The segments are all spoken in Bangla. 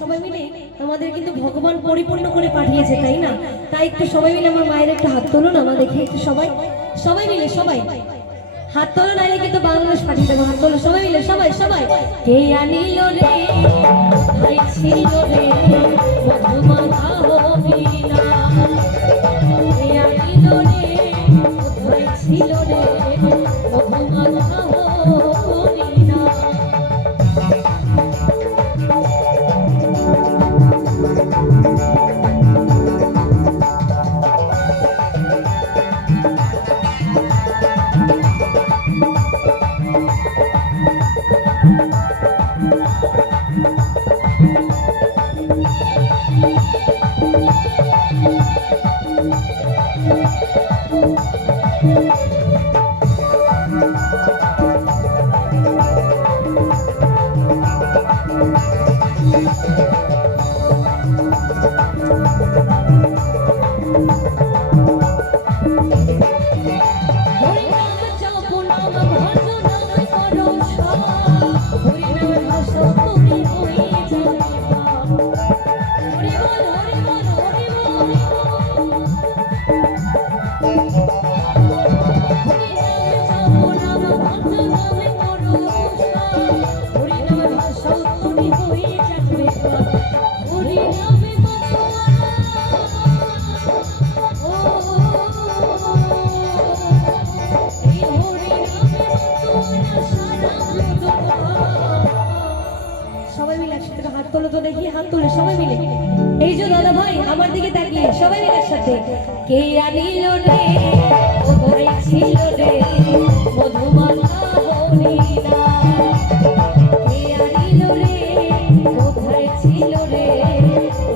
সবাই মিলে আমাদের কিন্তু ভগবান পরিপূর্ণ করে পাঠিয়েছে, তাই না? তাই একটু সবাই মিলে আমার মায়ের একটু হাত তুলুন, আমরা দেখি একটু সবাই সবাই মিলে সবাই হাত তোলো, নাইলে কিন্তু বাংলাদেশ পাঠিয়ে দেবো। হাত তোলো সবাই মিলে, সবাই সবাই। কে আনিল রে ভাই ছিল রে মধুমাখা হবিনা, কে আনিল রে ভাই ছিল রে মধুমাখা হবিনা। সবাই মিলে একসাথে হাত তোলো তো দেখি, হাত তোলে সবাই মিলে। এই যে দাদা ভাই আমার দিকে তাকিয়ে সবাই মিলে একসাথে। কে আনিল রে ও ভাই ছিল রে মধুমাখা হবিনা, কে আনিল রে ও ভাই ছিল রে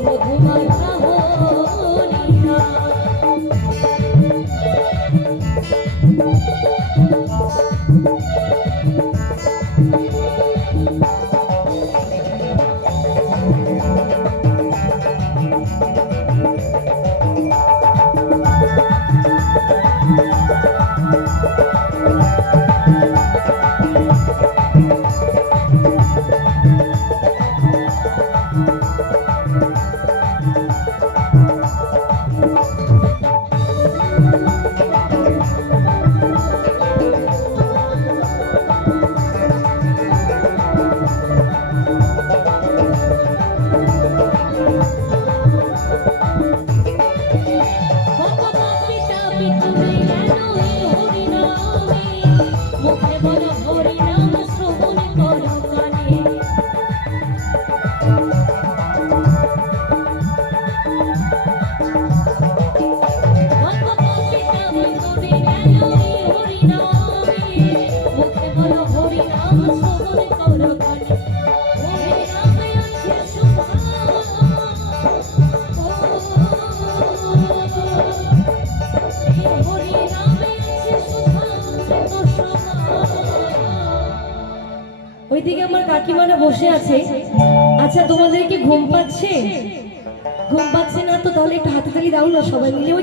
মধুমাখা হবিনা। ওইদিকে আমার কাকিমারা বসে আছে। আচ্ছা তোমাদের কি ঘুম পাচ্ছে? ঘুম পাচ্ছে না তো তাহলে একটু হাতে তালি দাও না সবাই মিলে। ওই